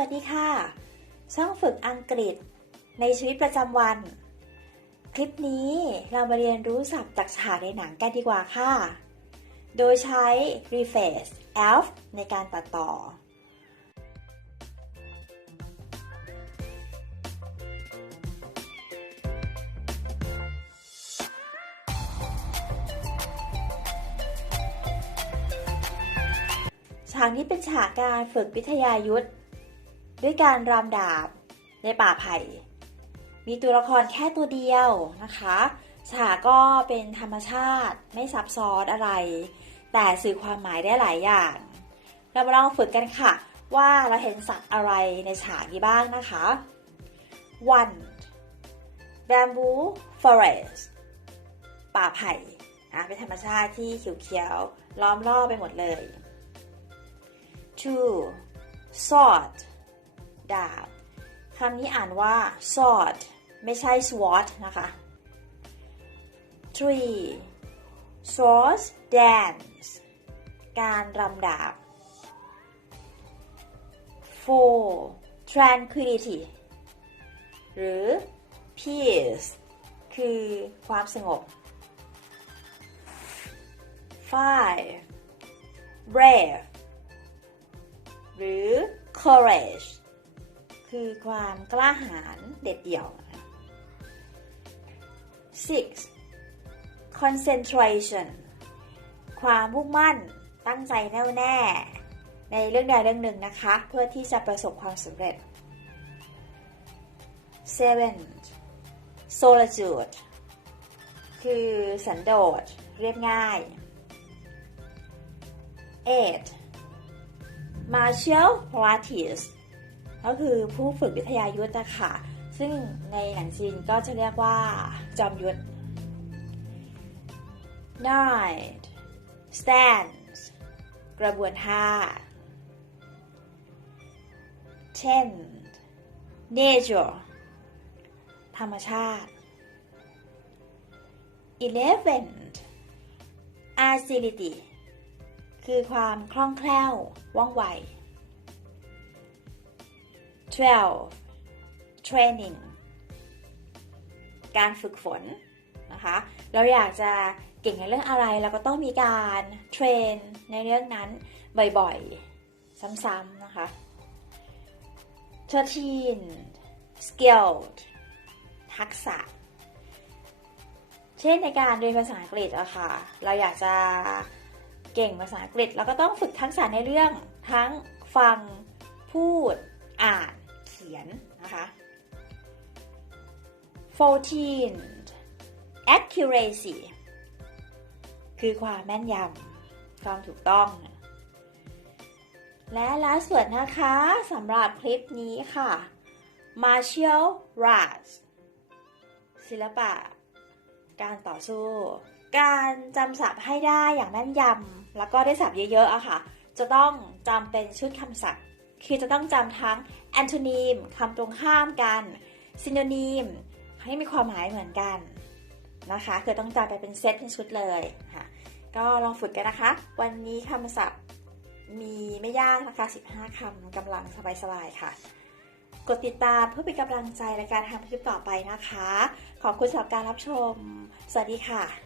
สวัสดีค่ะ ช่อังกฤษ ในชีวิตประจำวัน คลิปนี้เรามาเรียนรู้ศัพท์จากฉากในหนังกันดีกว่าค่ะ โดยใช้ Reface Elf ในการตัดต่อ ฉากนี้เป็นฉากการฝึกวิทยายุทธ ด้วยการรำดาบในป่าไผ่ มีตัวละครแค่ตัวเดียวนะคะฉากก็เป็นธรรมชาติไม่ซับซ้อนอะไร แต่สื่อความหมายได้หลายอย่าง เรามาลองฝึกกันค่ะ ว่าเราเห็นสัตว์อะไรในฉากนี้บ้างนะคะ one bamboo forest ป่าไผ่นะเป็นธรรมชาติที่เขียวๆล้อมรอบไปหมดเลย two sword ดาบคำนี้อ่านว่า sword ไม่ใช่ sword นะคะ three swords dance การรำดาบ four tranquility หรือ peace คือความสงบ five brave หรือ courage คือความกล้าหาญเด็ดเดี่ยว six concentration ความมุ่งมั่นตั้งใจแน่วแน่ ในเรื่องใดเรื่องหนึ่งนะคะ เพื่อที่จะประสบความสำเร็จ seven solitude คือสันโดษเรียบง่าย eight martial pilates ก็คือผู้ฝึกวิทยายุทธ์นะคะซึ่งในหนังจีนก็จะเรียกว่าจอมยุทธ nine stands กระบวนท่า ten nature ธรรมชาติ eleven agility คือความคล่องแคล่วว่องไว 12 training การฝึกฝนนะคะ เราอยากจะเก่งในเรื่องอะไรเราก็ต้องมีการเทรนในเรื่องนั้นบ่อยๆ ซ้ำๆนะคะ13 skilled ทักษะ เช่นในการเรียนภาษาอังกฤษอะค่ะ เราอยากจะเก่งภาษาอังกฤษเราก็ต้องฝึกทักษะในเรื่องทั้งฟังพูดอ่านียนนะคะ14 accuracy คือความแม่นยำความถูกต้อง และล่าสุดนะคะสำหรับคลิปนี้ค่ะ martial arts ศิลปะ การต่อสู้ การจำศัพท์ให้ได้อย่างแม่นยำแล้วก็ได้ศัพท์เยอะๆอะค่ะ จะต้องจำเป็นชุดคำศัพท์ คือจะต้องจำทั้ง antonym คำตรงข้ามกัน synonym ให้มีความหมายเหมือนกันนะคะคือต้องจำไปเป็นเซตเป็นชุดเลยค่ะก็ลองฝึกกันนะคะ วันนี้คำศัพท์มีไม่ยากนะคะ 15คำกำลังสบายๆค่ะ กดติดตามเพื่อเป็นกำลังใจในการทำคลิปต่อไปนะคะ ขอบคุณสำหรับการรับชม สวัสดีค่ะ